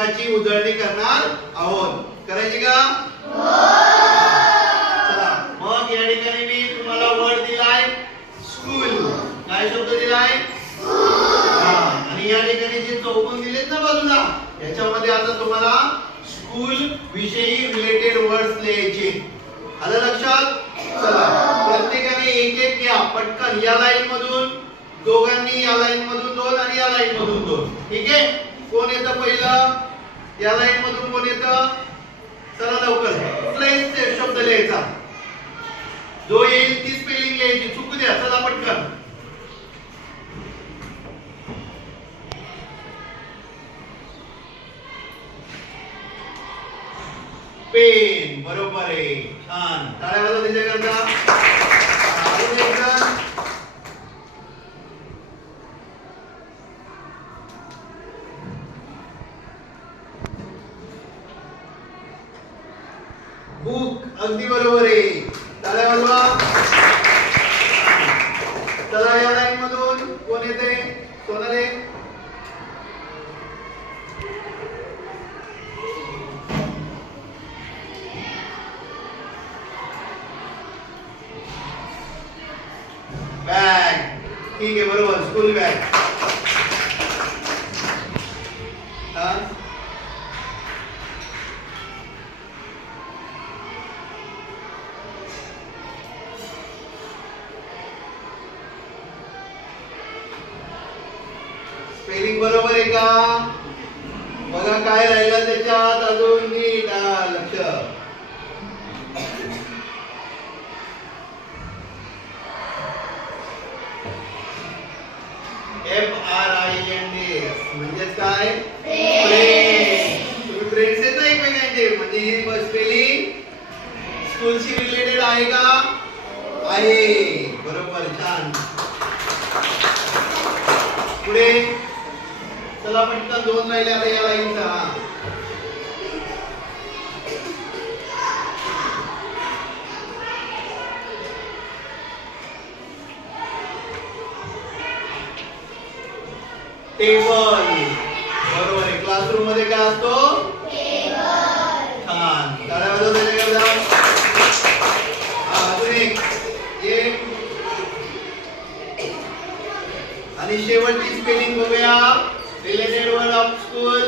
पुस्तकाची उजळणी करणार आहोत. करायची का? चला मग या ठिकाणी मी तुम्हाला वर्ड दिलाय स्कूल. काय शब्द दिलाय? आणि या ठिकाणी जे चौकोन दिलेत ना बाजूला, याच्यामध्ये आता तुम्हाला स्कूल विषयी रिलेटेड वर्ड्स लिहायचे. आलं लक्षात? चला प्रत्येकाने एक एक घ्या पटकन. या लाईन मधून दोघांनी, या लाईन मधून दोन आणि या लाईन मधून दोन. ठीक आहे? कोण येतं पहिलं? या लाईन मधून कोण येतं? चला लवकर. कुठलाही शब्द लिहायचा, जो येईल ती स्पेलिंग लिहायची, चुकू द्या. चला पटकन. पेन. बरोबर आहे. छान. टाळ्या वाजवा त्याच्याकरता. बुक. अगदी बरोबर आहे. टाळ्या वाजवा. चला या लाईन मधून कोण येते? सोनाली. बॅग. ठीक आहे बरोबर. School bag. स्पेलिंग बरोबर आहे का? बघा काय राहिलं त्याच्यात अजून. नीट लक्ष. FRIEND म्हणजेच काय? तुम्ही फ्रेंड्स आहेत ना एकमेकांचे, म्हणजे ही स्पेलिंग स्कूलशी रिलेटेड आहे का? आहे. बरोबर. छान. पुढे चला पटकन. दोन राहिले आता या लाईनचा. टेबल. बरोबर आहे. क्लासरूम मध्ये काय असतो? टेबल. छान. टाळ्या वाजवा त्याच्याकरता. अजून एक. आणि शेवटची स्पेलिंग बघूया. Related word of school.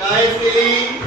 काय स्पेलिंग?